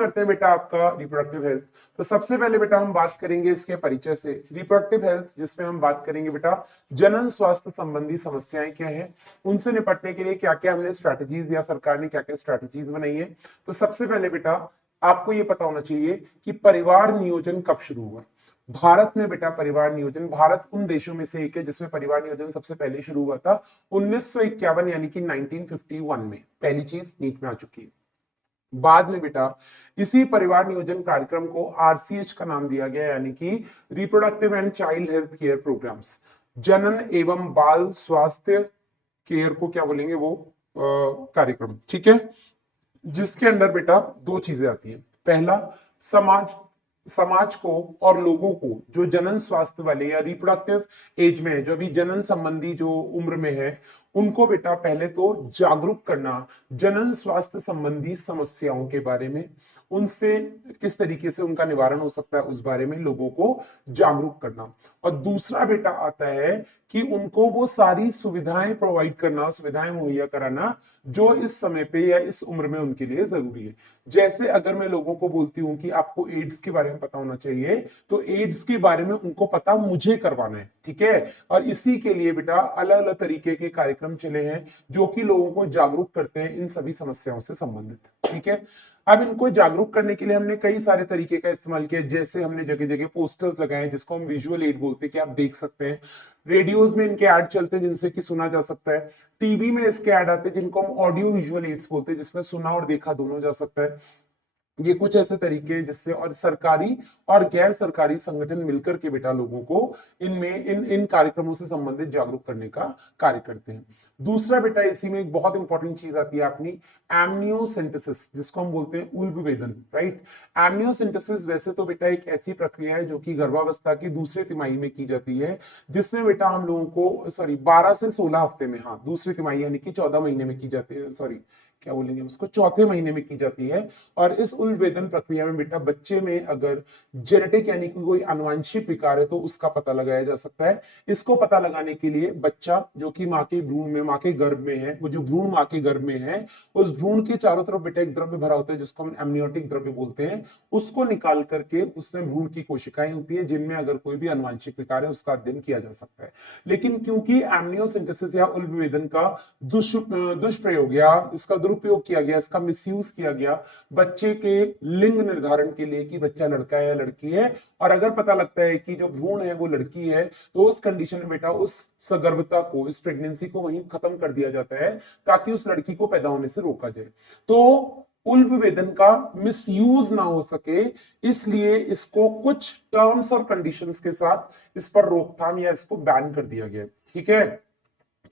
करते हैं बेटा आपका रिप्रोडक्टिव हेल्थ। तो सबसे पहले बेटा हम बात करेंगे इसके परिचय से। रिप्रोडक्टिव हेल्थ, जिसमें हम बात करेंगे बेटा जनन स्वास्थ्य संबंधी समस्याएं क्या है, उनसे निपटने के लिए क्या क्या हमने स्ट्रैटेजीज या सरकार ने क्या क्या स्ट्रैटेजीज बनाई है। तो सबसे पहले बेटा आपको ये पता होना चाहिए कि परिवार नियोजन कब शुरू हुआ। भारत में बेटा परिवार नियोजन, भारत उन देशों में से एक है जिसमें परिवार नियोजन सबसे पहले शुरू हुआ था 1951 यानी कि 1951 में। पहली चीज नीट में आ चुकी है। बाद में बेटा इसी परिवार नियोजन कार्यक्रम को आरसीएच का नाम दिया गया, यानी कि reproductive and child health care programmes. जनन एवं बाल स्वास्थ्य केयर को क्या बोलेंगे, वो कार्यक्रम, ठीक है। जिसके अंदर बेटा दो चीजें आती हैं। पहला, समाज समाज को और लोगों को जो जनन स्वास्थ्य वाले या रिप्रोडक्टिव एज में है, जो अभी जनन संबंधी जो उम्र में है, उनको बेटा पहले तो जागरूक करना जनन स्वास्थ्य संबंधी समस्याओं के बारे में, उनसे किस तरीके से उनका निवारण हो सकता है उस बारे में लोगों को जागरूक करना। और दूसरा बेटा आता है कि उनको वो सारी सुविधाएं प्रोवाइड करना, सुविधाएं मुहैया कराना जो इस समय पे या इस उम्र में उनके लिए जरूरी है। जैसे अगर मैं लोगों को बोलती हूँ कि आपको एड्स के बारे में पता होना चाहिए, तो एड्स के बारे में उनको पता मुझे करवाना है, ठीक है। और इसी के लिए बेटा अलग अलग तरीके के कार्यक्रम चले हैं जो कि लोगों को जागरूक करते हैं इन सभी समस्याओं से संबंधित, ठीक है। अब इनको जागरूक करने के लिए हमने कई सारे तरीके का इस्तेमाल किया। जैसे हमने जगह जगह पोस्टर्स लगाए जिसको हम विजुअल एड बोलते हैं, कि आप देख सकते हैं। रेडियोज में इनके ऐड चलते हैं जिनसे कि सुना जा सकता है। टीवी में इसके ऐड आते हैं जिनको हम ऑडियो विजुअल एड्स बोलते हैं, जिसमें सुना और देखा दोनों जा सकता है। ये कुछ ऐसे तरीके हैं जिससे, और सरकारी और गैर सरकारी संगठन मिलकर के बेटा लोगों को इनमें इन इन कार्यक्रमों से संबंधित जागरूक करने का कार्य करते हैं। दूसरा बेटा इसी में एक बहुत इंपॉर्टेंट चीज आती है अपनी एमनियोसिंथेसिस, जिसको हम बोलते हैं उल्बवेदन, राइट। एमनियोसिंथेसिस वैसे तो बेटा एक ऐसी प्रक्रिया है जो कि गर्भावस्था की दूसरी तिमाही में की जाती है, जिसमें बेटा हम लोगों को 12 से 16 हफ्ते में, हाँ दूसरी तिमाही यानी कि 14 महीने में की जाती है, क्या बोलेंगे उसको, चौथे महीने में की जाती है। और इस उल्बेदन प्रक्रिया में बेटा बच्चे में अगर जेनेटिक यानी कि कोई आनुवंशिक विकार है तो उसका पता लगाया जा सकता है। इसको पता लगाने के लिए बच्चा जो कि माँ के भ्रूण में, माँ के गर्भ में है, वो जो भ्रूण माँ के गर्भ में है, उस भ्रूण के चारों तरफ बेटा एक द्रव्य भरा होता है जिसको हम एमनियोटिक द्रव्य बोलते हैं। उसको निकाल करके उसमें भ्रूण की कोशिकाएं होती है जिनमें अगर कोई भी आनुवंशिक विकार है उसका अध्ययन किया जा सकता है। लेकिन क्योंकि एमनियोसिंथेसिस या उल्बवेदन का दुष्प्रयोग या इसका दुरुपयोग किया गया, इसका मिसयूज किया गया बच्चे के लिंग निर्धारण के लिए कि बच्चा लड़का है या लड़की है, और अगर पता लगता है कि जो भ्रूण है वो लड़की है, तो उस कंडीशन में बेटा उस सगर्भता को, इस प्रेगनेंसी को वहीं खत्म कर दिया जाता है ताकि उस लड़की को पैदा होने से रोका जाए। तो उल्बवेदन का मिसयूज ना हो सके, इसलिए इसको कुछ टर्म्स और कंडीशंस के साथ इस पर रोकथाम या इसको बैन कर दिया गया, ठीक है।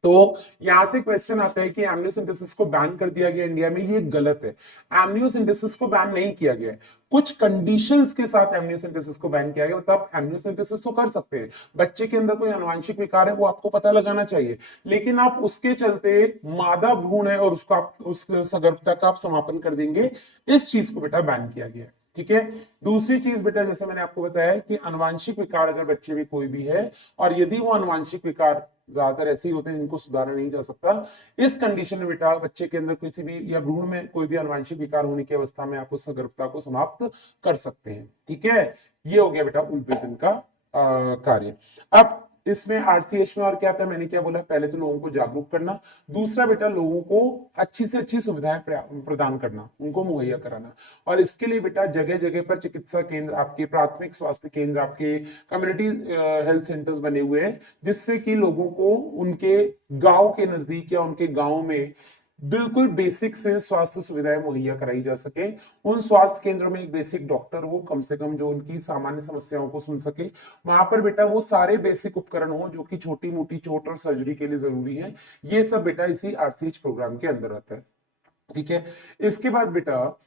तो यहां से क्वेश्चन आता है कि एमनियोसिंथेसिस को बैन कर दिया गया इंडिया में, ये गलत है। एमनियोसिंथेसिस को बैन नहीं किया गया है, कुछ कंडीशंस के साथ एमनियोसिंथेसिस को बैन किया गया। मतलब आप एमनियोसिंथेसिस तो कर सकते हैं, बच्चे के अंदर कोई आनुवंशिक विकार है वो आपको पता लगाना चाहिए, लेकिन आप उसके चलते मादा भ्रूण है और उसको आप उस सगर्भता का आप समापन कर देंगे, इस चीज को बेटा बैन किया गया है, ठीक है। दूसरी चीज बेटा, जैसे मैंने आपको बताया कि आनुवंशिक विकार अगर बच्चे में कोई भी है, और यदि वो आनुवंशिक विकार ज्यादातर ऐसे ही होते हैं जिनको सुधारा नहीं जा सकता, इस कंडीशन में बेटा बच्चे के अंदर किसी भी या भ्रूण में कोई भी आनुवंशिक विकार होने की अवस्था में आप उस सगर्भता को समाप्त कर सकते हैं, ठीक है। ये हो गया बेटा उल्बेदन का कार्य। अब इसमें आरसीएच में और क्या आता है, मैंने क्या बोला, पहले तो लोगों को जागरूक करना, दूसरा बेटा लोगों को अच्छी से अच्छी सुविधाएं प्रदान करना, उनको मुहैया कराना। और इसके लिए बेटा जगह जगह पर चिकित्सा केंद्र, आपके प्राथमिक स्वास्थ्य केंद्र, आपके कम्युनिटी हेल्थ सेंटर्स बने हुए हैं, जिससे कि लोगों को उनके गांव के नजदीक या उनके गांव में बिल्कुल बेसिक से स्वास्थ्य सुविधाएं मुहैया कराई जा सके। उन स्वास्थ्य केंद्रों में एक बेसिक डॉक्टर हो कम से कम, जो उनकी सामान्य समस्याओं को सुन सके। वहां पर बेटा वो सारे बेसिक उपकरण हो जो कि छोटी मोटी चोट और सर्जरी के लिए जरूरी है। ये सब बेटा इसी आरसीएच प्रोग्राम के अंदर आता है, ठीक है। इसके बाद बेटा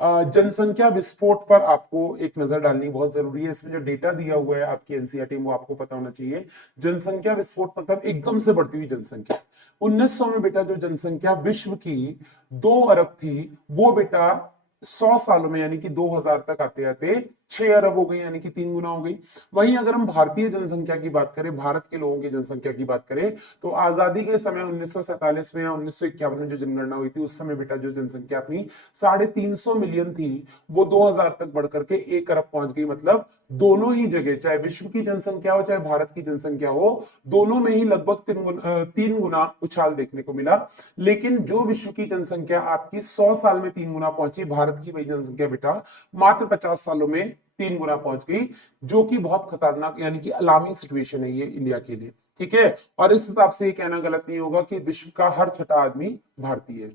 जनसंख्या विस्फोट पर आपको एक नजर डालनी बहुत जरूरी है। इसमें जो डेटा दिया हुआ है आपकी एनसीईआरटी में वो आपको पता होना चाहिए। जनसंख्या विस्फोट मतलब एकदम से बढ़ती हुई जनसंख्या। 1900 में बेटा जो जनसंख्या विश्व की 2 अरब थी, वो बेटा 100 सालों में यानी कि 2000 तक आते आते 6 अरब हो गई, यानी कि 3 गुना हो गई। वहीं अगर हम भारतीय जनसंख्या की बात करें, भारत के लोगों की जनसंख्या की बात करें, तो आजादी के समय 1947 में या 1951 में जो जनगणना हुई थी, उस समय बेटा जो जनसंख्या अपनी 350 मिलियन थी, वो 2000 तक बढ़ करके 1 अरब पहुंच गई। मतलब दोनों ही जगह, चाहे विश्व की जनसंख्या हो चाहे भारत की जनसंख्या हो, दोनों में ही लगभग 3 गुना उछाल देखने को मिला। लेकिन जो विश्व की जनसंख्या आपकी 100 साल में 3 गुना पहुंची, भारत की वही जनसंख्या बेटा मात्र 50 सालों में 3 गुना पहुंच गई, जो कि बहुत खतरनाक यानी कि अलार्मिंग सिचुएशन है ये इंडिया के लिए। ठीक है, और इस हिसाब से ये कहना गलत नहीं होगा कि विश्व का हर छठा आदमी भारतीय है।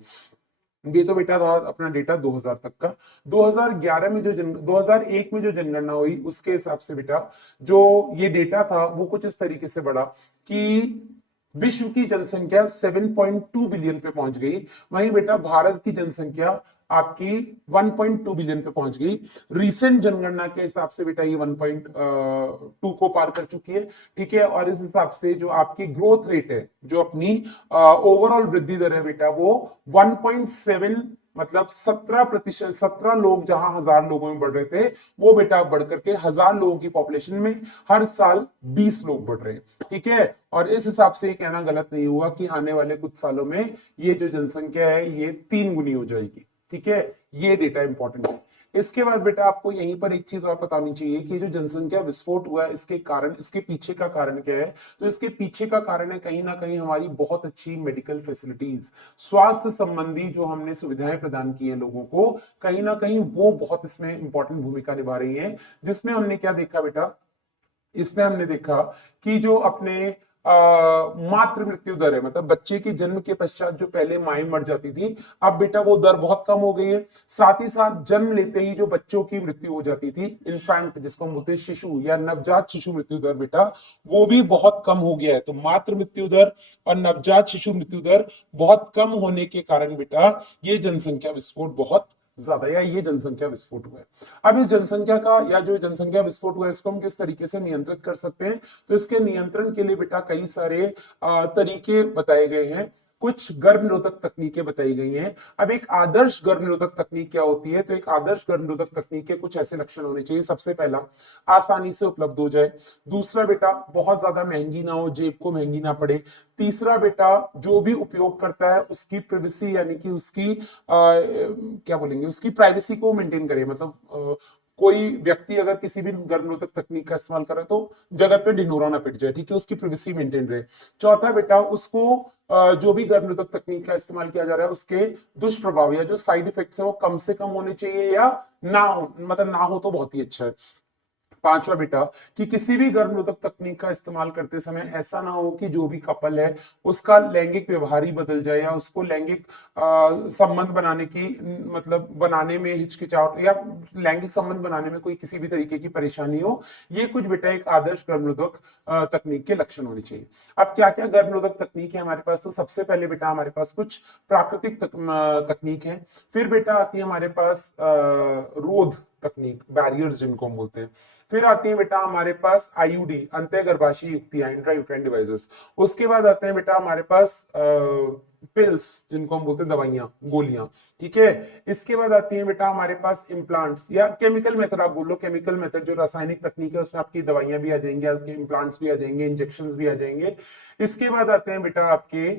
ये तो बेटा था अपना डेटा 2000 तक का। 2011 में 2001 में जो जनगणना हुई, उसके हिसाब से बेटा जो ये डेटा था वो कुछ इस तरीके से बढ़ा कि विश्व की जनसंख्या 7.2 बिलियन पे पहुंच गई। वहीं बेटा भारत की जनसंख्या आपकी 1.2 बिलियन पे पहुंच गई। रिसेंट जनगणना के हिसाब से बेटा ये 1.2 को पार कर चुकी है। ठीक है, और इस हिसाब से जो आपकी ग्रोथ रेट है, जो अपनी ओवरऑल वृद्धि दर है बेटा, वो 1.7, मतलब 17%, 17 लोग जहां 1000 लोगों में बढ़ रहे थे, वो बेटा बढ़ करके 1000 लोगों की पॉपुलेशन में हर साल 20 लोग बढ़ रहे हैं। ठीक है, और इस हिसाब से ये कहना गलत नहीं हुआ कि आने वाले कुछ सालों में ये जो जनसंख्या है ये 3 गुनी हो जाएगी। ठीक है, ये डेटा इंपॉर्टेंट है। इसके बाद बेटा आपको यहीं पर एक चीज और बतानी चाहिए कि जो जनसंख्या विस्फोट हुआ है, इसके कारण, इसके पीछे का कारण क्या है। तो इसके पीछे का कारण है कहीं ना कहीं हमारी बहुत अच्छी मेडिकल फैसिलिटीज, स्वास्थ्य संबंधी जो हमने सुविधाएं प्रदान की है लोगों को, कहीं ना कहीं वो बहुत इसमें इंपॉर्टेंट भूमिका निभा रही है। जिसमें हमने क्या देखा बेटा, इसमें हमने देखा कि जो अपने मातृ मृत्यु दर है, मतलब बच्चे के जन्म के पश्चात जो पहले माएं मर जाती थी, अब बेटा वो दर बहुत कम हो गई है। साथ ही साथ जन्म लेते ही जो बच्चों की मृत्यु हो जाती थी, इन्फैंट जिसको हम बोलते हैं शिशु या नवजात शिशु मृत्यु दर बेटा, वो भी बहुत कम हो गया है। तो मातृ मृत्यु दर और नवजात शिशु मृत्यु दर बहुत कम होने के कारण बेटा ये जनसंख्या विस्फोट बहुत ज्यादा, या ये जनसंख्या विस्फोट हुआ है। अब इस जनसंख्या का या जो जनसंख्या विस्फोट हुआ है, इसको हम किस तरीके से नियंत्रित कर सकते हैं। तो इसके नियंत्रण के लिए बेटा कई सारे तरीके बताए गए हैं। कुछ गर्भ निरोधक तकनीकें बताई गई हैं। अब एक आदर्श गर्भ निरोधक तकनीक क्या होती है, तो एक आदर्श गर्भ निरोधक तकनीक के कुछ ऐसे लक्षण होने चाहिए। सबसे पहला, आसानी से उपलब्ध हो जाए। दूसरा बेटा, बहुत ज्यादा महंगी ना हो, जेब को महंगी ना पड़े। तीसरा बेटा, जो भी उपयोग करता है उसकी प्रिवेसी यानी कि उसकी क्या बोलेंगे, उसकी प्राइवेसी को मेंटेन करे। मतलब कोई व्यक्ति अगर किसी भी गर्भनिरोधक तकनीक का इस्तेमाल करे तो जगत पे ढिंढोरा ना पिट जाए। ठीक है, उसकी प्रिवेसी मेंटेन रहे। चौथा बेटा, उसको जो भी गर्भनिरोधक तकनीक का इस्तेमाल किया जा रहा है उसके दुष्प्रभाव या जो साइड इफेक्ट्स है वो कम से कम होने चाहिए या ना हो, मतलब ना हो तो बहुत ही अच्छा है। पांचवा बेटा, कि किसी भी गर्भनिरोधक तकनीक का इस्तेमाल करते समय ऐसा ना हो कि जो भी कपल है उसका लैंगिक व्यवहार ही बदल जाए या उसको लैंगिक संबंध बनाने की, मतलब बनाने में हिचकिचाहट या लैंगिक संबंध बनाने में कोई किसी भी तरीके की परेशानी हो। ये कुछ बेटा एक आदर्श गर्भनिरोधक तकनीक के लक्षण होने चाहिए। अब क्या क्या गर्भनिरोधक तकनीक है हमारे पास, तो सबसे पहले बेटा हमारे पास कुछ प्राकृतिक तकनीक है। फिर बेटा आती है हमारे पास रोध तकनीक, बैरियर्स जिनको हम बोलते हैं। फिर आती है बेटा हमारे पास आईयूडी, अंतः गर्भाशय युक्तियां, इंट्रायूट्राइन डिवाइसेस। उसके बाद आते हैं बेटा हमारे पास पिल्स, जिनको हम बोलते हैं दवाइयां, गोलियां। ठीक है, इसके बाद आती है बेटा हमारे पास इम्प्लांट्स या केमिकल मेथड, आप बोलो केमिकल मेथड, जो रासायनिक तकनीक है उसमें आपकी दवाइयां भी आ जाएंगी, आपके इम्प्लांट्स भी आ जाएंगे, इंजेक्शन भी आ जाएंगे। इसके बाद आते हैं बेटा आपके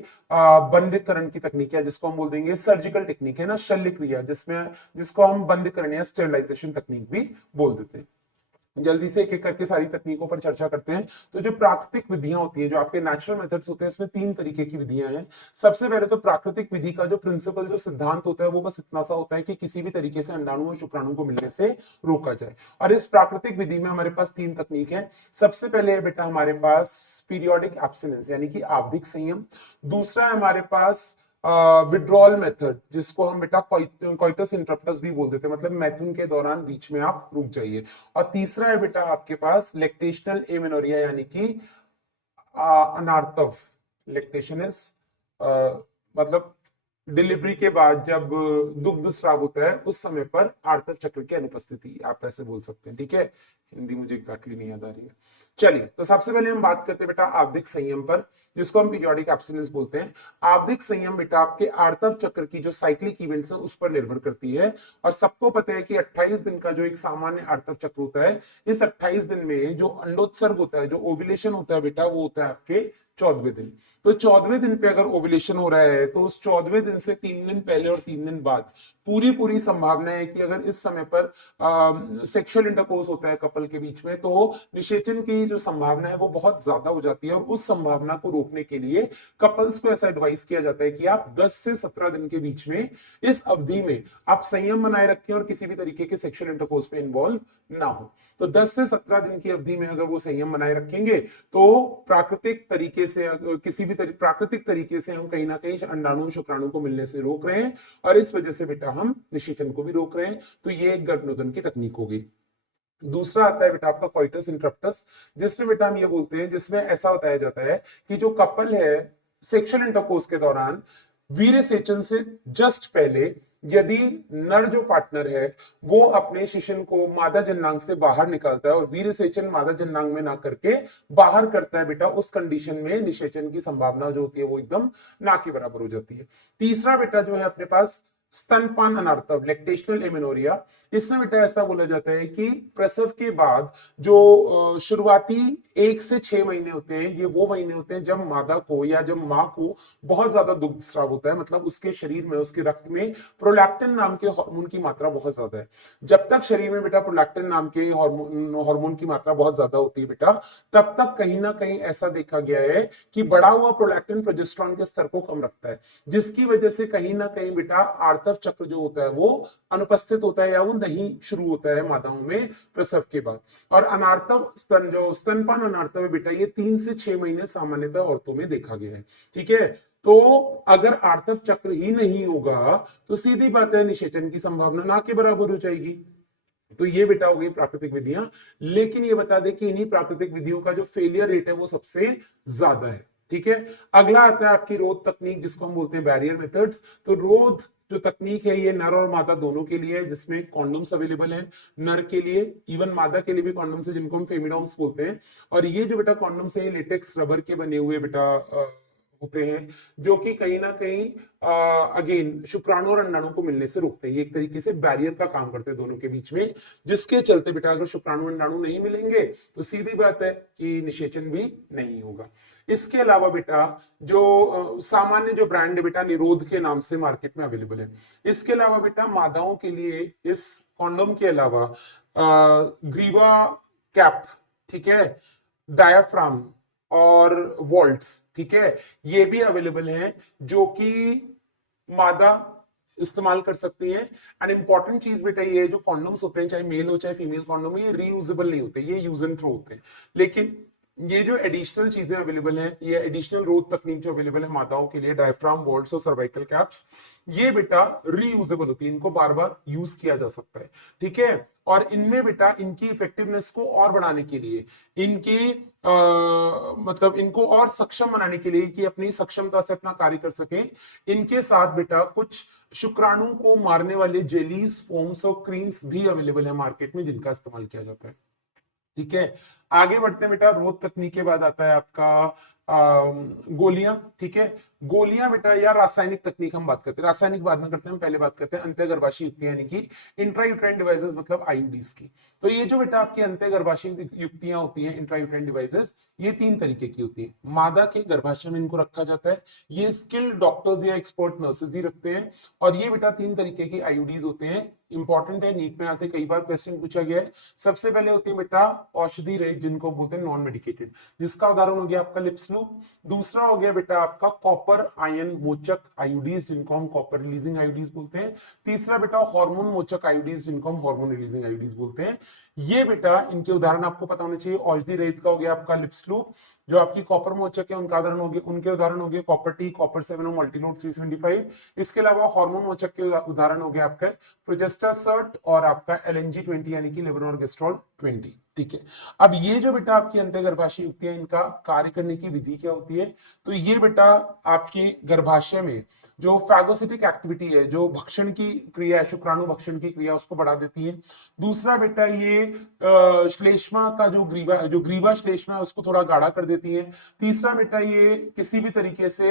बंधकरण की तकनीक है, जिसको हम बोल देंगे सर्जिकल टेक्निक है ना, शल्य क्रिया, जिसमें जिसको हम बंधकरण या स्टेरिलाइजेशन तकनीक भी बोल देते हैं। जल्दी से एक एक करके सारी तकनीकों पर चर्चा करते हैं। तो जो प्राकृतिक विधियां होती है, जो आपके नेचुरल मेथड्स होते हैं, इसमें 3 तरीके की विधियां हैं। सबसे पहले तो प्राकृतिक विधि का जो प्रिंसिपल, जो सिद्धांत होता है, वो बस इतना सा होता है कि किसी भी तरीके से अंडाणु और शुक्राणु को मिलने से रोका जाए। और इस प्राकृतिक विधि में हमारे पास 3 तकनीक है। सबसे पहले है बेटा हमारे पास पीरियोडिक एब्स्टिनेंस यानी कि आवधिक संयम। दूसरा है हमारे पास विड्रॉल मेथड, जिसको हम बेटा कोइटस इंटरप्टस भी बोल देते हैं, मतलब मैथुन के दौरान बीच में आप रुक जाइए। और तीसरा है बेटा आपके पास लेक्टेशनल एमेनोरिया यानी कि अनार्तव। लेक्टेशन इज मतलब डिलीवरी के बाद जब दुग्ध स्राव होता है उस समय पर आर्तव चक्र की अनुपस्थिति, आप ऐसे बोल सकते हैं। ठीक है, हिंदी मुझे एग्जैक्टली नहीं याद आ रही है। चलिए, तो सबसे पहले हम बात करते हैं बेटा आवधिक संयम पर, जिसको हम पीरियोडिक एब्स्टिनेंस बोलते हैं। आवधिक संयम बेटा आपके आर्तव चक्र की जो साइक्लिक इवेंट्स है उस पर निर्भर करती है। और सबको पता है कि 28 दिन का जो एक सामान्य आर्तव चक्र होता है, इस 28 दिन में जो अंडोत्सर्ग होता है, जो ओव्यूलेशन होता है बेटा, वो होता है आपके 14वें दिन। तो 14वें दिन पे अगर ओव्यूलेशन हो रहा है तो उस 14वें दिन से 3 दिन पहले और 3 दिन बाद पूरी पूरी संभावना है कि अगर इस समय पर सेक्सुअल इंटरकोर्स होता है कपल के बीच में, तो निषेचन की जो संभावना है वो बहुत ज्यादा हो जाती है। और उस संभावना को रोकने के लिए कपल्स को ऐसा एडवाइस किया जाता है कि आप 10 से 17 दिन के बीच में, इस अवधि में आप संयम बनाए रखें और किसी भी तरीके के सेक्सुअल इंटरकोर्स में इन्वॉल्व ना हो। तो 10 से 17 दिन की अवधि में अगर वो संयम बनाए रखेंगे तो प्राकृतिक तरीके से, किसी भी प्राकृतिक तरीके से हम कहीं ना कहीं अंडाणु शुक्राणु को मिलने से रोक रहे हैं, और इस वजह से बेटा हम निषेचन को भी रोक रहे हैं। तो ये एक गर्भनिरोधन की तकनीक होगी। दूसरा आता है बेटा आपका कॉइटस इंटरप्टस, जिसमें बेटा हम ये बोलते हैं, जिसमें ऐसा बताया जाता है कि जो कपल है सेक्सुअल इंटरकोर्स के दौरान वीर्य सेचन से जस्ट पहले यदि नर जो पार्टनर है वो अपने शिशन को मादा जननांग से बाहर निकालता है और वीर्य सेचन मादा जननांग में ना करके बाहर करता है बेटा, उस कंडीशन में निषेचन की संभावना जो होती है वो एकदम ना के बराबर हो जाती है। तीसरा बेटा जो है अपने पास स्तनपान अनार्थव, लैक्टेशनल एमेनोरिया। इसमें बेटा ऐसा बोला जाता है कि प्रसव के बाद जो शुरुआती 1 से 6 महीने होते हैं, ये वो महीने होते हैं जब मादा को या जब माँ को बहुत ज्यादा दुग्ध स्राव होता है, मतलब उसके शरीर में, उसके रक्त में प्रोलैक्टिन नाम के हार्मोन की मात्रा बहुत ज्यादा है। जब तक शरीर में बेटा प्रोलैक्टिन नाम के हार्मोन की मात्रा बहुत ज्यादा होती है बेटा, तब तक कहीं ना कहीं ऐसा देखा गया है कि बढ़ा हुआ प्रोलैक्टिन प्रोजेस्टेरॉन के स्तर को कम रखता है, जिसकी वजह से कहीं ना कहीं बेटा आर्तव चक्र जो होता है वो अनुपस्थित होता है या वो नहीं शुरू होता है मादाओं में प्रसव के बाद। और अनार्तव स्तन, जो स्तनपान अनार्तव है बेटा, ये 3 से 6 महीने सामान्यतः औरतों में देखा गया है। ठीक है, तो अगर आर्तव चक्र ही नहीं होगा तो सीधी बात है निषेचन की संभावना ना के बराबर हो जाएगी। तो ये बेटा हो गई प्राकृतिक विधियां। लेकिन ये बता दें कि इन्हीं प्राकृतिक विधियों का जो फेलियर रेट है वो सबसे ज्यादा है। ठीक है, अगला आता है आपकी रोध तकनीक, जिसको हम बोलते हैं बैरियर मेथड्स। तो रोध जो तकनीक है ये नर और मादा दोनों के लिए है, जिसमें कॉन्डोम्स अवेलेबल हैं नर के लिए, इवन मादा के लिए भी कॉन्डोम्स है जिनको हम फेमिडोम्स बोलते हैं। और ये जो बेटा कॉन्डोम्स है ये लेटेक्स रबर के बने हुए बेटा होते हैं, जो कि कहीं ना कहीं अगेन शुक्राणु और अंडाणु को मिलने से रोकते हैं। ये एक तरीके से बैरियर का काम करते हैं दोनों के बीच में, जिसके चलते बेटा अगर शुक्राणु अंडाणु नहीं मिलेंगे तो सीधी बात है कि निषेचन भी नहीं होगा। इसके अलावा बेटा जो सामान्य जो ब्रांड है बेटा निरोध के नाम से मार्केट में अवेलेबल है। इसके अलावा बेटा मादाओं के लिए इस कॉन्डोम के अलावा ग्रीवा कैप, ठीक है, डायाफ्राम और वॉल्ट्स, ठीक है, ये भी अवेलेबल हैं, जो कि मादा इस्तेमाल कर सकती हैं। एंड इंपॉर्टेंट चीज बेटा ये है, जो कॉन्डोम्स होते हैं चाहे मेल हो चाहे फीमेल कॉन्डोम, ये रीयूजेबल नहीं होते, ये यूज एंड थ्रो होते हैं। लेकिन ये जो एडिशनल चीजें अवेलेबल हैं, ये एडिशनल रोध तकनीक जो अवेलेबल है माताओं के लिए, डायफ्राम, वॉल्ट्स और सर्वाइकल कैप्स, ये बेटा रीयूजेबल होती है, इनको बार बार यूज किया जा सकता है। ठीक है, और इनमें बेटा इनकी इफेक्टिवनेस को और बढ़ाने के लिए, इनकी मतलब इनको और सक्षम बनाने के लिए कि अपनी सक्षमता से अपना कार्य कर सकें, इनके साथ बेटा कुछ शुक्राणु को मारने वाले जेलीज, फोम्स और क्रीम्स भी अवेलेबल है मार्केट में, जिनका इस्तेमाल किया जाता है। ठीक है, आगे बढ़ते हैं बेटा। रोध तकनीक के बाद आता है आपका गोलियां। ठीक है, गोलियां बेटा या रासायनिक तकनीक हम बात करते हैं, रासायनिक बाद में करते हैं, पहले बात करते हैं अंतःगर्भाशय युक्तियां यानी कि इंट्रायूट्राइन डिवाइसेस, मतलब आईयूडीज की। तो ये जो बेटा आपकी अंतःगर्भाशय युक्तियां होती हैं, इंट्रायूट्राइन डिवाइसेस, ये 3 तरीके की होती है। मादा के गर्भाशय में इनको रखा जाता है, ये स्किल्ड डॉक्टर्स या एक्सपर्ट नर्सेज ही रखते हैं। और ये बेटा 3 तरीके की आईयूडीज होते हैं। इंपॉर्टेंट है, नीट में यहाँ से कई बार क्वेश्चन पूछा गया है। सबसे पहले होती है बेटा औषधि रहित, जिनको बोलते हैं नॉन मेडिकेटेड, जिसका उदाहरण हो गया आपका लिप्सलूप। दूसरा हो गया बेटा आपका कॉपर आयन मोचक आईयूडीज, जिनको हम कॉपर रिलीजिंग आईयूडीज बोलते हैं। तीसरा बेटा हार्मोन मोचक आईयूडीज, जिनको हम हार्मोन रिलीजिंग आईयूडीज बोलते हैं। ये बेटा इनके उदाहरण आपको पता होने चाहिए। औषधि रहित का हो गया आपका लिप्सलूप, जो आपकी कॉपर मोचक है उनका उनके उदाहरण हो गए कॉपर टी, कॉपर 7 और मल्टीलोड 375। इसके अलावा हार्मोन मोचक के उदाहरण हो गया आपका प्रोजेस्टा सर्ट और आपका LNG 20 यानी कि लेवोनॉर्गेस्ट्रॉल 20। ठीक है। अब ये जो बेटा आपकी अंतःगर्भाशय युक्तियां, इनका कार्य करने की विधि क्या होती है? तो ये बेटा आपके गर्भाशय में जो फैगोसिटिक एक्टिविटी है, जो भक्षण की क्रिया है, शुक्राणु भक्षण की क्रिया, उसको बढ़ा देती है। दूसरा बेटा ये श्लेष्मा का जो ग्रीवा श्लेष्मा है उसको थोड़ा गाढ़ा कर देती है। तीसरा बेटा ये किसी भी तरीके से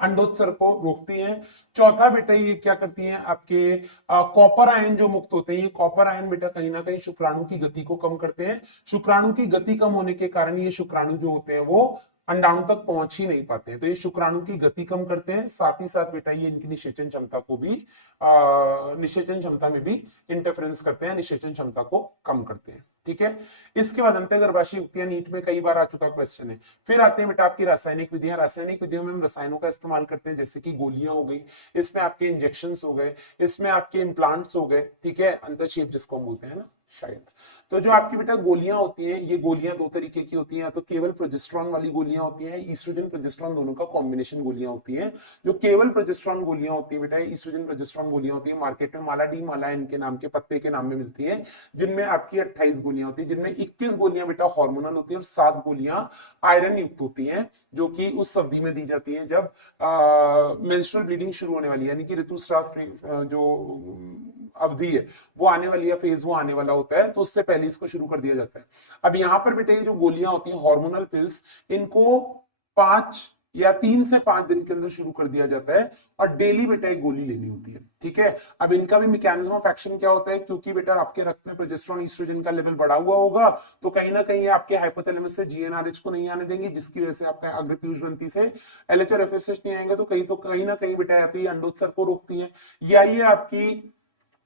अंडोत्सर्ग को रोकती हैं। चौथा बेटा ये क्या करती हैं, आपके कॉपर आयन जो मुक्त होते हैं, ये कॉपर आयन बेटा कहीं ना कहीं शुक्राणु की गति को कम करते हैं। शुक्राणु की गति कम होने के कारण ये शुक्राणु जो होते हैं वो अंडाणु तक पहुंच ही नहीं पाते हैं, तो ये शुक्राणु की गति कम करते हैं। साथ ही साथ बेटा ये इनकी निषेचन क्षमता को भी निषेचन क्षमता में भी इंटरफेरेंस करते हैं, निषेचन क्षमता को कम करते हैं। ठीक है। इसके बाद अंतःगर्भाशय युक्तियां नीट में कई बार आ चुका क्वेश्चन है। फिर आते हैं बेटा आपकी रासायनिक विधियां। रासायनिक विधियों में हम रसायनों का इस्तेमाल करते हैं, जैसे कि गोलियां हो गई, इसमें आपके इंजेक्शंस हो गए, इसमें आपके इम्प्लांट्स हो गए। ठीक है, अंतःक्षेप जिसको हम बोलते हैं ना, शायद। तो जो आपकी बेटा गोलियां होती हैं, ये गोलियां दो तरीके की होती हैं, या तो केवल प्रोजेस्टेरॉन वाली गोलियां होती हैं, ईस्ट्रोजन प्रोजेस्टेरॉन दोनों का कॉम्बिनेशन गोलियां होती हैं। जो केवल प्रोजेस्टेरॉन गोलियां होती है बेटा, ईस्ट्रोजन प्रोजेस्टेरॉन गोलियां होती है, मार्केट में माला डी माला इनके नाम के पत्ते के नाम में मिलती है, जिनमें आपकी 28 गोलियां होती है, जिनमें 21 गोलियां बेटा हार्मोनल होती है और 7 गोलियां आयरन युक्त होती हैं, जो कि उस अवधि में दी जाती हैं जब मेंस्ट्रुअल ब्लीडिंग शुरू होने वाली है, यानी कि ऋतुस्राव जो अवधि है वो आने वाली है, फेज वो आने वाला होता है, तो उससे पहले इसको शुरू कर दिया जाता है। अब यहाँ पर बेटे जो गोलियां होती हैं हार्मोनल पिल्स, इनको 3 से 5 दिन के अंदर शुरू कर दिया जाता है, और डेली बेटा एक गोली लेनी होती है। ठीक है। अब इनका भी मैकेनिज्म ऑफ एक्शन क्या होता है, क्योंकि बेटा आपके रक्त में प्रोजेस्टेरॉन ईस्ट्रोजन का लेवल बढ़ा हुआ होगा, तो कहीं ना कहीं आपके हाइपोथैलेमस से जीएनआरएच को नहीं आने देंगे, जिसकी वजह से आपका अग्रपीयूष ग्रंथि से एलएच और एफएसएच नहीं आएंगे, तो कहीं ना कहीं बेटा या तो ये अंडोत्सर्ग को रोकती है, या ये आपकी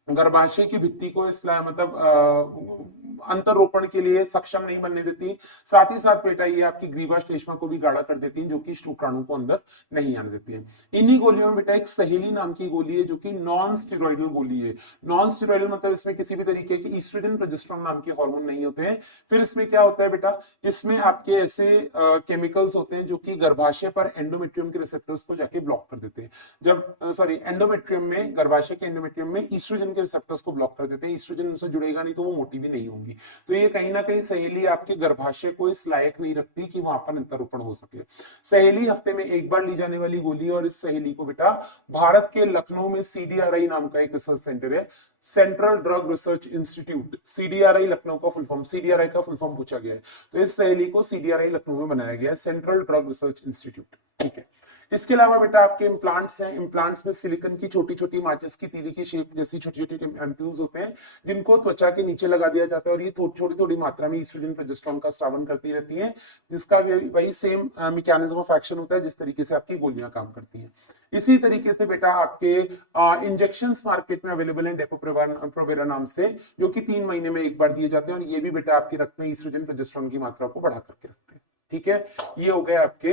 गर्भाशय की भित्ति को मतलब अंतरोपण के लिए सक्षम नहीं बनने देती। साथ ही साथ बेटा ये आपकी ग्रीवा श्लेष्मा को भी गाढ़ा कर देती है, जो कि शुक्राणु को अंदर नहीं आने देती है। इन्हीं गोलियों में बेटा एक सहेली नाम की गोली है, जो कि नॉन स्टेरॉइडल गोली है। नॉन स्टेरॉइडल मतलब इसमें किसी भी तरीके के ईस्ट्रोजन प्रोजेस्टेरॉन नाम के हार्मोन नहीं होते हैं। फिर इसमें क्या होता है बेटा, इसमें आपके ऐसे केमिकल्स होते हैं जो कि गर्भाशय पर एंडोमेट्रियम के रिसेप्टर्स को जाके ब्लॉक कर देते हैं। एंडोमेट्रियम में, गर्भाशय के एंडोमेट्रियम में ईस्ट्रोजन के रिसेप्टर्स को ब्लॉक कर देते हैं। ईस्ट्रोजन उनसे जुड़ेगा नहीं तो वो मोटी भी नहीं होंगी। तो ये कहीं ना कहीं सहेली आपके गर्भाशय को इस लायक नहीं रखती कि वहां पर अंतरोपण हो सके। सहेली हफ्ते में एक बार ली जाने वाली गोली, और इस सहेली को बेटा भारत के लखनऊ में सीडीआरआई नाम का एक रिसर्च सेंटर है, central drug research institute, CDRI Lucknow का फुल फॉर्म, सीडीआरआई का फुल फॉर्म पूछा गया है, तो इस सहेली को सीडीआरआई लखनऊ में बनाया गया है, सेंट्रल ड्रग रिसर्च इंस्टीट्यूट। ठीक है। इसके अलावा बेटा आपके इम्प्लांट्स हैं। इम्प्लांट्स में सिलिकॉन की छोटी छोटी माचिस की तीली की शेप जैसी छोटी छोटी एम्प्यूल्स होते हैं, जिनको त्वचा के नीचे लगा दिया जाता है, और ये छोटी थोड़ी मात्रा में ईस्ट्रोजन प्रोजेस्टेरॉन का स्रावन करती रहती है, जिसका वही सेम मैकेनिज्म ऑफ एक्शन होता है जिस तरीके से आपकी गोलियां काम करती हैं। इसी तरीके से बेटा आपके इंजेक्शंस मार्केट में अवेलेबल हैं डेपो-प्रोवेरा नाम से, जो कि 3 महीने में एक बार दिए जाते हैं, और ये भी बेटा आपके रक्त में ईस्ट्रोजन प्रोजेस्टेरॉन की मात्रा को बढ़ा करके रखते हैं। ठीक है। ये हो गया आपके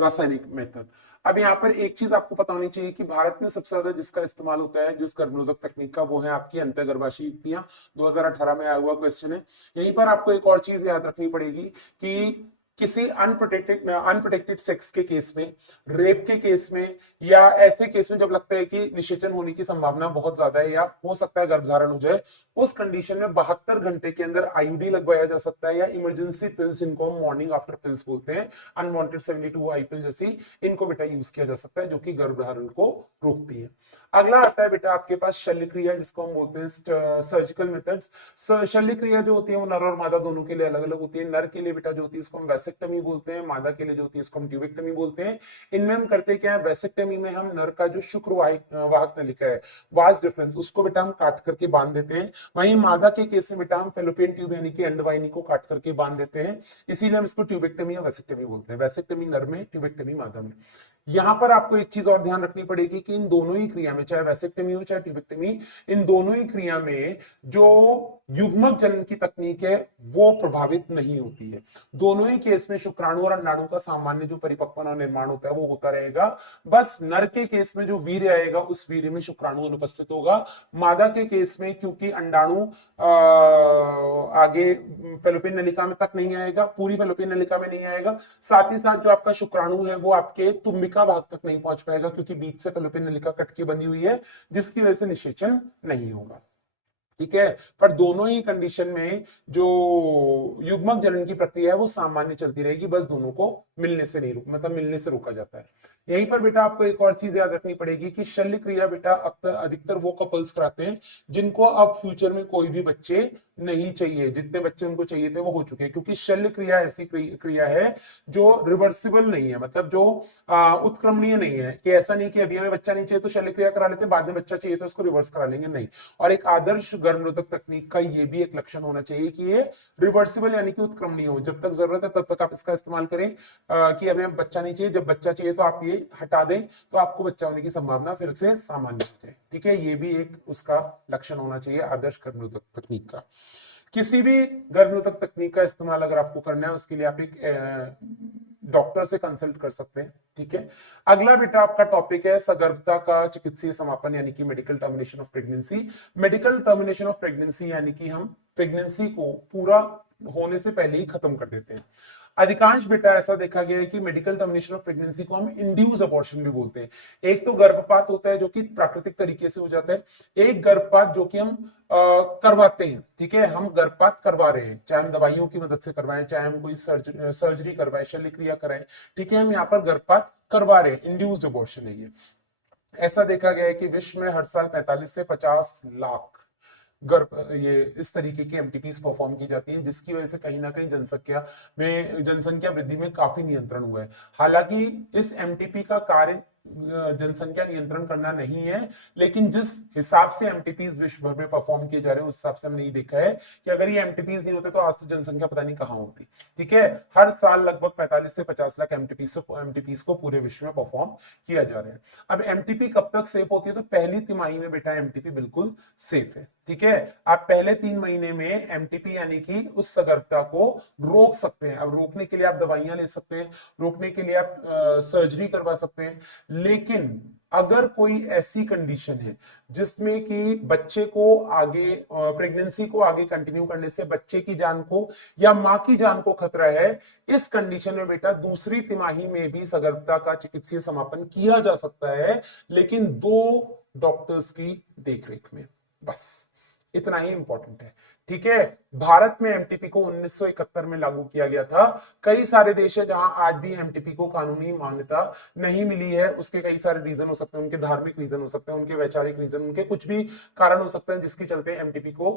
रासायनिक मेथड। अब यहाँ पर एक चीज आपको पता होनी चाहिए कि भारत में सबसे ज्यादा जिसका इस्तेमाल होता है, जिस गर्भनिरोधक तकनीक का, वो है आपकी अंतःगर्भाशय युक्तियां। 2018 में आया हुआ क्वेश्चन है। यहीं पर आपको एक और चीज याद रखनी पड़ेगी कि किसी अनप्रोटेक्टेड सेक्स के केस में, रेप के केस में, या ऐसे केस में जब लगता है कि निषेचन होने की संभावना बहुत ज्यादा है, या हो सकता है गर्भधारण हो जाए, उस कंडीशन में 72 घंटे के अंदर आईयूडी लगवाया जा सकता है, या इमरजेंसी पिल्स, जिनको हम मॉर्निंग आफ्टर पिल्स बोलते हैं, अनवांटेड 72 आई पिल जैसी, इनको बेटा यूज किया जा सकता है, जो कि गर्भधारण को रोकती है। अगला आता है बेटा आपके पास शल्य क्रिया, जिसको हम बोलते हैं सर्जिकल मेथड्स। शल्य क्रिया जो होती है वो नर और मादा दोनों के लिए अलग अलग होती है। नर के लिए बेटा जो होती है इसको हम वैसेक्टमी बोलते हैं, मादा के लिए जो होती है इसको हम ट्यूबेक्टमी बोलते हैं। इनमें हम करते क्या है, वैसेक्टमी में हम नर का जो शुक्र वाहक नलिका है, वास डिफरेंस, उसको बेटा हम काट करके बांध देते हैं। वहीं मादा के केस में बेटा हम फेलोपियन ट्यूब यानी कि अंडवाहिनी को काट करके बांध देते हैं, इसीलिए हम इसको ट्यूबेक्टमी या वैसेक्टमी बोलते हैं। वैसेक्टमी नर में, ट्यूबेक्टमी मादा में। यहां पर आपको एक चीज और ध्यान रखनी पड़ेगी कि इन दोनों ही क्रिया में, चाहे वैसेक्टमी हो चाहे ट्यूबेक्टमी, इन दोनों ही क्रिया में जो युग्मक जनन की तकनीक है वो प्रभावित नहीं होती है। दोनों ही केस में शुक्राणु और अंडाणु का सामान्य जो परिपक्वन और निर्माण होता है वो होता रहेगा। बस नर के केस में जो वीर्य आएगा उस वीर्य में शुक्राणु अनुपस्थित होगा। मादा के केस में क्योंकि अंडाणु आगे फेलोपियन नलिका में तक नहीं आएगा, पूरी फेलोपियन नलिका में नहीं आएगा, साथ ही साथ जो आपका शुक्राणु है वो आपके तुम्बिका भाग तक नहीं पहुंच पाएगा, क्योंकि बीच से फेलोपियन नलिका कट के बंधी हुई है, जिसकी वजह से निषेचन नहीं होगा। ठीक है। पर दोनों ही कंडीशन में जो युग्मक जनन की प्रक्रिया है वो सामान्य चलती रहेगी, बस दोनों को मिलने से नहीं मतलब मिलने से रोका जाता है। यहीं पर बेटा आपको एक और चीज याद रखनी पड़ेगी कि शल्य क्रिया बेटा अधिकतर वो कपल्स कराते हैं जिनको अब फ्यूचर में कोई भी बच्चे नहीं चाहिए, जितने बच्चे उनको चाहिए थे वो हो चुके हैं, क्योंकि शल्य क्रिया ऐसी क्रिया है जो रिवर्सिबल नहीं है, मतलब जो उत्क्रमणीय नहीं है, कि ऐसा नहीं कि अभी हमें बच्चा नहीं चाहिए तो शल्य क्रिया करा लेते हैं, बाद में बच्चा चाहिए तो उसको रिवर्स करा लेंगे, नहीं। और एक आदर्श गर्भनिरोधक तकनीक का ये भी एक लक्षण होना चाहिए कि ये रिवर्सिबल यानी कि उत्क्रमणीय हो, जब तक जरूरत है तब तक आप इसका इस्तेमाल करें, कि हमें बच्चा नहीं चाहिए, जब बच्चा चाहिए तो आप ये हटा दें तो आपको बच्चा होने की संभावना फिर से सामान्य हो जाए, ठीक है। ये भी एक उसका लक्षण होना चाहिए आदर्श गर्भनिरोधक तकनीक का। किसी भी गर्भनिरोधक तकनीक का इस्तेमाल अगर आपको करना है उसके लिए आप एक डॉक्टर से कंसल्ट कर सकते हैं, ठीक है। अगला बेटा आपका टॉपिक है सगर्भता का चिकित्सीय समापन यानी कि medical termination of pregnancy. Medical termination of pregnancy यानी कि हम प्रेगनेंसी को पूरा होने से पहले ही खत्म कर देते हैं। अधिकांश बेटा ऐसा देखा गया है कि मेडिकल टर्मिनेशन ऑफ प्रेगनेंसी को हम इंड्यूस अबॉर्शन भी बोलते हैं। एक तो गर्भपात होता है जो कि प्राकृतिक तरीके से हो जाता है, एक गर्भपात जो कि हम करवाते हैं, ठीक है। हम गर्भपात करवा रहे हैं, चाहे हम दवाइयों की मदद से करवाएं, चाहे हम कोई सर्जरी करवाएं, शल्य क्रिया कराएं, ठीक है, हम यहाँ पर गर्भपात करवा रहे हैं, इंड्यूस्ड अबॉर्शन है ये। ऐसा देखा गया है कि विश्व में हर साल 45 से 50 लाख गर्भ ये इस तरीके की एमटीपीज परफॉर्म की जाती है, जिसकी वजह से कहीं ना कहीं जनसंख्या वृद्धि में काफी नियंत्रण हुआ है। हालांकि इस एमटीपी का कार्य जनसंख्या नियंत्रण करना नहीं है, लेकिन जिस हिसाब से एमटीपीज विश्व भर में परफॉर्म किए जा रहे हैं उस हिसाब से हमने ये देखा है कि अगर ये एमटीपीज नहीं होते तो आज तो जनसंख्या पता नहीं कहां होती, ठीक है। हर साल लगभग 45 से 50 लाख एमटीपीज को पूरे विश्व में परफॉर्म किया जा रहा है। अब एमटीपी कब तक सेफ होती है, तो पहली तिमाही में बेटा एमटीपी बिल्कुल सेफ है, ठीक है। आप पहले 3 महीने में एमटीपी यानी कि उस सगर्भता को रोक सकते हैं। अब रोकने के लिए आप दवाइयां ले सकते हैं, रोकने के लिए आप सर्जरी करवा सकते हैं, लेकिन अगर कोई ऐसी कंडीशन है जिसमें कि बच्चे को आगे प्रेगनेंसी को आगे कंटिन्यू करने से बच्चे की जान को या मां की जान को खतरा है, इस कंडीशन में बेटा दूसरी तिमाही में भी सगर्भता का चिकित्सीय समापन किया जा सकता है, लेकिन 2 डॉक्टर्स की देखरेख में, बस इतना ही इंपॉर्टेंट है, ठीक है। भारत में एमटीपी को 1971 में लागू किया गया था। कई सारे देश है जहां आज भी एमटीपी को कानूनी मान्यता नहीं मिली है। उसके कई सारे रीजन हो सकते हैं, उनके धार्मिक रीजन हो सकते हैं, उनके वैचारिक रीजन, उनके कुछ भी कारण हो सकते हैं जिसके चलते एमटीपी को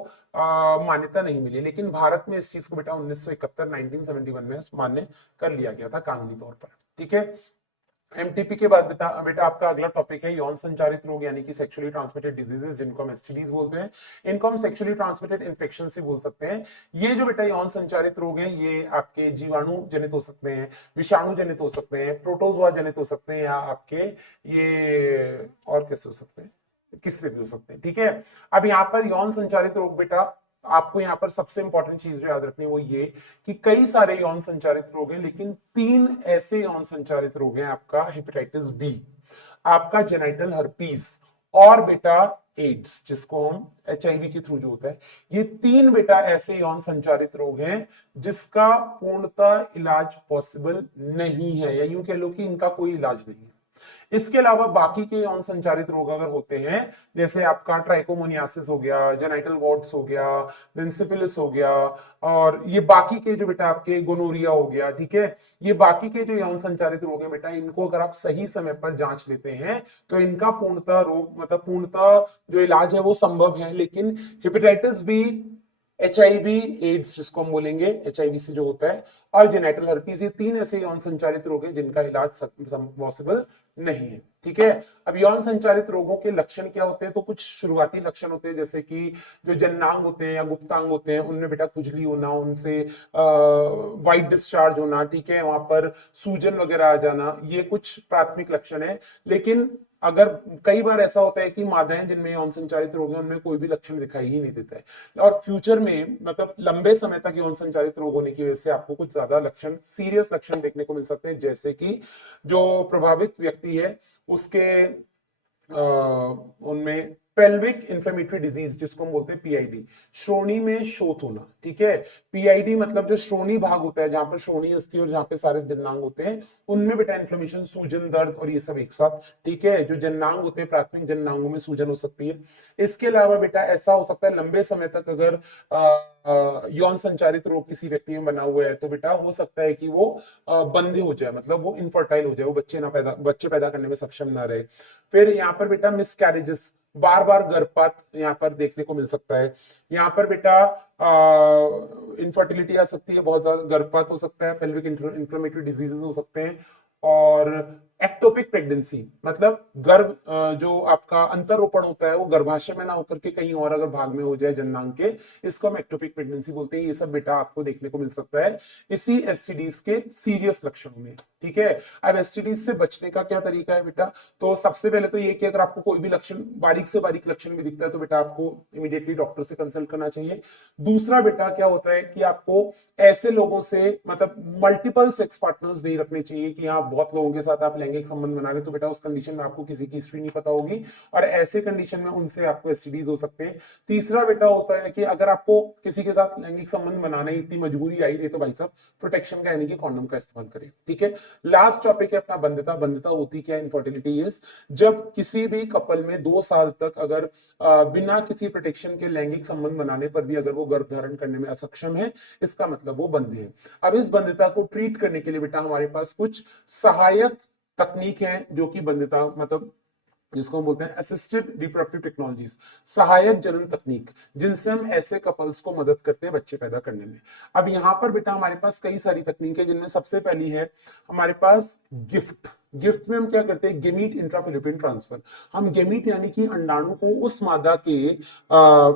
मान्यता नहीं मिली, लेकिन भारत में इस चीज को बेटा 1971 में मान्य कर लिया गया था कानूनी तौर पर, ठीक है। एमटीपी के बाद बेटा आपका अगला टॉपिक है यौन संचारित रोग यानी कि सेक्सुअली ट्रांसमिटेड डिजीजेस, जिनको हम एसटीडीज बोलते हैं। इनको हम सेक्सुअली ट्रांसमिटेड इन्फेक्शन से बोल सकते हैं। ये जो बेटा यौन संचारित रोग हैं ये आपके जीवाणु जनित हो सकते हैं, विषाणु जनित हो सकते हैं, प्रोटोजोआ जनित हो सकते हैं, या आपके ये और किससे हो सकते हैं, किससे भी हो सकते हैं, ठीक है। अब यहाँ पर यौन संचारित रोग बेटा आपको यहाँ पर सबसे इंपॉर्टेंट चीज जो याद रखनी है वो ये कि कई सारे यौन संचारित रोग हैं, लेकिन 3 ऐसे यौन संचारित रोग हैं, आपका हेपेटाइटिस बी, आपका जेनाइटल हर्पीज और बेटा एड्स, जिसको हम एचआईवी के थ्रू जो होता है, ये 3 बेटा ऐसे यौन संचारित रोग हैं जिसका पूर्णतः इलाज पॉसिबल नहीं है, या यूं कह लो कि इनका कोई इलाज नहीं है। इसके अलावा बाकी के यौन संचारित रोग अगर होते हैं, जैसे आपका ट्राइकोमोनियासिस हो गया, जेनाइटल वॉर्ड्स हो गया, देन सिफिलिस हो गया, और ये बाकी के जो बेटा आपके गोनोरिया हो गया, ठीक है, ये बाकी के जो यौन संचारित रोग है बेटा, इनको अगर आप सही समय पर जांच लेते हैं तो इनका पूर्णतः रोग मतलब पूर्णतः जो इलाज है वो संभव है। लेकिन हेपेटाइटिस बी, एचआईवी एड्स जिसको हम बोलेंगे एचआईवी से जो होता है, और जेनेटल हर्पीज, ये 3 ऐसे यौन संचारित रोग हैं जिनका इलाज पॉसिबल नहीं है, ठीक है। अब यौन संचारित रोगों के लक्षण क्या होते हैं, तो कुछ शुरुआती लक्षण होते हैं, जैसे कि जो जननांग होते हैं या गुप्तांग होते हैं उनमें बेटा खुजली होना, उनसे वाइट डिस्चार्ज होना, ठीक है, वहां पर सूजन वगैरह आ जाना, ये कुछ प्राथमिक लक्षण है। लेकिन अगर कई बार ऐसा होता है कि मादाएं जिनमें यौन संचारित रोग है उनमें कोई भी लक्षण दिखाई ही नहीं देता है, और फ्यूचर में मतलब लंबे समय तक यौन संचारित रोग होने की वजह से आपको कुछ ज्यादा लक्षण, सीरियस लक्षण देखने को मिल सकते हैं, जैसे कि जो प्रभावित व्यक्ति है उसके उनमें पेल्विक इन्फ्लेमेटरी डिजीज जिसको हम बोलते हैं पीआईडी, श्रोणी में शोथ होना, ठीक है। पीआईडी मतलब जो श्रोणी भाग होता है, जहां पर श्रोणी अस्थि और जहां पे सारे जननांग होते हैं, उनमें बेटा इन्फ्लेमेशन, सूजन, दर्द और ये सब एक साथ, ठीक है। जो जननांग होते हैं, प्राथमिक जननांगों में सूजन हो सकती है। इसके अलावा बेटा ऐसा हो सकता है लंबे समय तक अगर यौन संचारित रोग किसी व्यक्ति में बना हुआ है तो बेटा हो सकता है कि वो बंधे हो जाए, मतलब वो इनफर्टाइल हो जाए, वो बच्चे पैदा करने में सक्षम ना रहे। फिर यहाँ पर बेटा मिसकैरेजेस, बार बार गर्भपात यहाँ पर देखने को मिल सकता है। यहाँ पर बेटा इनफर्टिलिटी आ सकती है, बहुत ज्यादा गर्भपात हो सकता है, पेल्विक इन्फ्लेमेटरी डिजीजेस हो सकते हैं, और एक्टोपिक प्रेगनेंसी मतलब गर्भ जो आपका अंतरोपण होता है वो गर्भाशय में ना होकर के कहीं और अगर भाग में हो जाए जननांग के, इसको हम एक्टोपिक प्रेगनेंसी बोलते हैं। ये सब बेटा आपको देखने को मिल सकता है इसी एसटीडीज के सीरियस लक्षणों में, ठीक है। अब एसटीडीज से बचने का क्या तरीका है बेटा, तो सबसे पहले तो ये कि अगर आपको कोई भी लक्षण, बारीक से बारीक लक्षण भी दिखता है तो बेटा आपको इमीडिएटली डॉक्टर से कंसल्ट करना चाहिए। दूसरा बेटा क्या होता है कि आपको ऐसे लोगों से मतलब मल्टीपल सेक्स पार्टनर्स नहीं रखने चाहिए कि हाँ बहुत लोगों के साथ आप लैंगिक संबंध बना रहे, तो बेटा उस कंडीशन में आपको किसी की हिस्ट्री नहीं पता होगी और ऐसे कंडीशन में उनसे आपको एसटीडीज हो सकते हैं। तीसरा बेटा होता है कि अगर आपको किसी के साथ लैंगिक संबंध बनाने इतनी मजबूरी आई रही तो भाई साहब प्रोटेक्शन का यानी कि कॉन्डोम का इस्तेमाल करें, ठीक है। लास्ट टॉपिक है अपना बंध्यता। बंध्यता होती क्या है, इनफर्टिलिटी इज जब किसी भी कपल में 2 साल तक अगर बिना किसी प्रोटेक्शन के लैंगिक संबंध बनाने पर भी अगर वो गर्भ धारण करने में असक्षम है, इसका मतलब वो बंध्य है। अब इस बंध्यता को ट्रीट करने के लिए बेटा हमारे पास कुछ सहायक तकनीक है जो कि बंध्यता मतलब जिसको हम बोलते हैं असिस्टेड रिप्रोडक्टिव टेक्नोलॉजीज, सहायक जनन तकनीक, जिनसे हम ऐसे कपल्स को मदद करते हैं बच्चे पैदा करने में। अब यहां पर बेटा हमारे पास कई सारी तकनीक है, जिनमें सबसे पहली है हमारे पास गिफ्ट। गिफ्ट में हम क्या करते हैं, गेमीट इंट्राफेलोपियन ट्रांसफर। हम गेमीट यानी कि अंडाणु को उस मादा के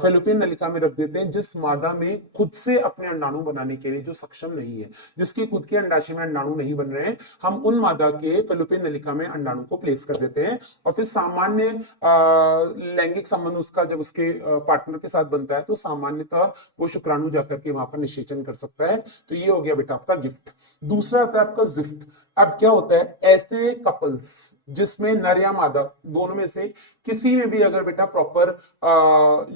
फेलोपियन नलिका में रख देते हैं जिस मादा में खुद से अपने अंडाणु बनाने के लिए जो सक्षम नहीं है, जिसके खुद के अंडाशय में अंडाणु नहीं बन रहे हैं, हम उन मादा के फेलोपियन नलिका में अंडाणु को प्लेस कर देते हैं और फिर सामान्य लैंगिक संबंध उसका जब उसके पार्टनर के साथ बनता है तो सामान्यतः वो शुक्राणु जाकर के वहां पर निषेचन कर सकता है। तो ये हो गया बेटा आपका गिफ्ट। दूसरा आता है आपका जिफ्ट। अब क्या होता है, ऐसे कपल्स जिसमें नर या मादा दोनों में से किसी में भी अगर बेटा प्रॉपर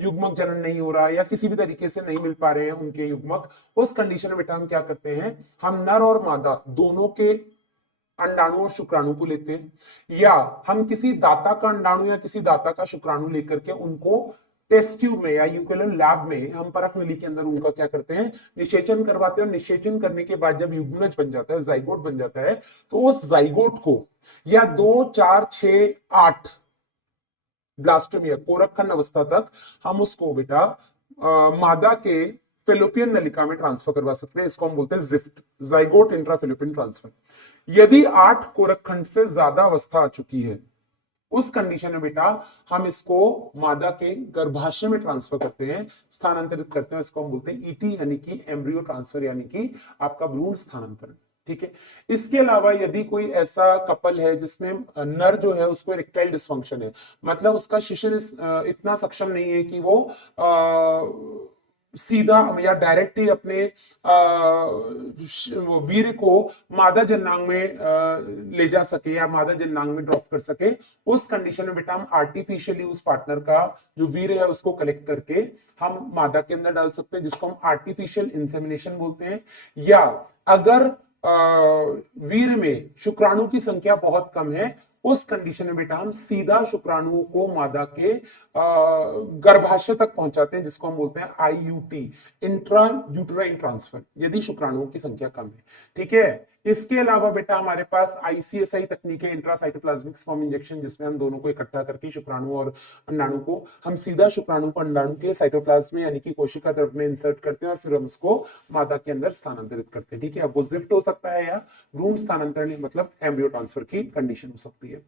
युग्मक जनन नहीं हो रहा है या किसी भी तरीके से नहीं मिल पा रहे हैं उनके युग्मक, उस कंडीशन में बेटा हम क्या करते हैं, हम नर और मादा दोनों के अंडाणु और शुक्राणु को लेते हैं, या हम किसी दाता का अंडाणु या किसी दाता का शुक्राणु लेकर के उनको टेस्ट ट्यूब में या यूकेलर लैब में हम परख नली के अंदर उनका क्या करते हैं, निषेचन करवाते हैं। और निषेचन करने के बाद जब युग्मनज बन जाता है, जाइगोट बन जाता है, तो उस जाइगोट को या 2, 4, 6, 8 ब्लास्टोमिया कोरकखंड अवस्था तक हम उसको बेटा मादा के फेलोपियन नलिका में ट्रांसफर करवा सकते हैं। इसको हम बोलते हैं जिफ्ट, जाइगोट इंट्राफेलोपियन ट्रांसफर। यदि 8 कोरकखंड से ज्यादा अवस्था आ चुकी है, उस कंडीशन में बेटा हम इसको मादा के गर्भाशय में ट्रांसफर करते हैं, स्थानांतरित करते हैं। इसको हम बोलते हैं ईटी यानी कि एम्ब्रियो ट्रांसफर यानी कि आपका भ्रूण स्थानांतरण, ठीक है। इसके अलावा यदि कोई ऐसा कपल है जिसमें नर जो है उसको इरेक्टाइल डिसफंक्शन है, मतलब उसका शिश्न इतना सक्षम नहीं है कि वो सीधा या डायरेक्ट ही अपने वीर को मादा जननांग में ले जा सके या मादा जननांग में ड्रॉप कर सके, उस कंडीशन में बेटा हम आर्टिफिशियली उस पार्टनर का जो वीर है उसको कलेक्ट करके हम मादा के अंदर डाल सकते हैं, जिसको हम आर्टिफिशियल इंसेमिनेशन बोलते हैं। या अगर वीर में शुक्राणु की संख्या बहुत कम है, उस कंडीशन में बेटा हम सीधा शुक्राणु को मादा के गर्भाशय तक पहुंचाते हैं, जिसको हम बोलते हैं आईयूटी, इंट्रा यूटराइन ट्रांसफर, यदि शुक्राणुओं की संख्या कम है, ठीक है। इसके अलावा बेटा हमारे पास आईसीएसआई तकनीक है, इंट्रासाइटोप्लाज्मिक स्पर्म इंजेक्शन, जिसमें हम दोनों को इकट्ठा करके शुक्राणु और अंडाणु को हम सीधा शुक्राणु को अंडाणु के साइटोप्लाज्म में यानी कि कोशिका द्रव्य में इंसर्ट करते हैं और फिर हम उसको मादा के अंदर स्थानांतरित करते हैं, ठीक है। अब वो जिफ्ट हो सकता है या भ्रूण स्थानांतरण मतलब एम्ब्रियो ट्रांसफर की कंडीशन हो सकती है।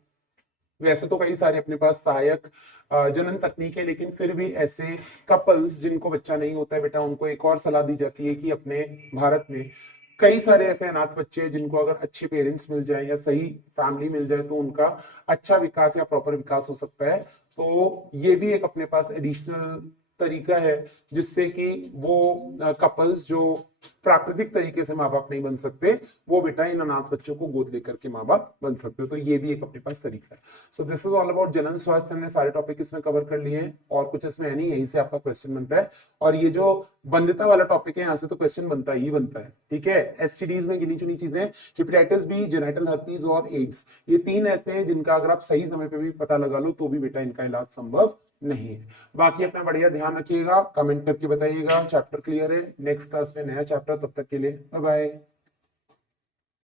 वैसे तो कई सारे अपने पास सहायक जनन तकनीक है, लेकिन फिर भी ऐसे कपल्स जिनको बच्चा नहीं होता है बेटा, उनको एक और सलाह दी जाती है कि अपने भारत में कई सारे ऐसे अनाथ बच्चे हैं जिनको अगर अच्छे पेरेंट्स मिल जाए या सही फैमिली मिल जाए तो उनका अच्छा विकास या प्रॉपर विकास हो सकता है। तो ये भी एक अपने पास एडिशनल तरीका है जिससे कि वो कपल्स जो प्राकृतिक तरीके से माँ बाप नहीं बन सकते, वो बेटा इन अनाथ बच्चों को गोद लेकर के माँ बाप बन सकते हो। तो ये भी एक अपने पास तरीका है। So this is all about जनन स्वास्थ्य। हमने सारे टॉपिक इसमें कवर कर लिए हैं और कुछ इसमें है नहीं, यहीं से आपका क्वेश्चन बनता है। और ये जो बंध्यता वाला टॉपिक है, यहाँ से तो क्वेश्चन बनता ही बनता है, ठीक है। एसटीडीज में गिनी चुनी चीजें, हेपेटाइटिस बी, जेनिटल हर्पीज और एड्स, ये 3 ऐसे हैं जिनका अगर आप सही समय पे भी पता लगा लो तो भी बेटा इनका इलाज संभव नहीं है। बाकी अपना बढ़िया ध्यान रखिएगा, कमेंट करके बताइएगा चैप्टर क्लियर है। नेक्स्ट क्लास में नया चैप्टर, तब तक के लिए बाय बाय।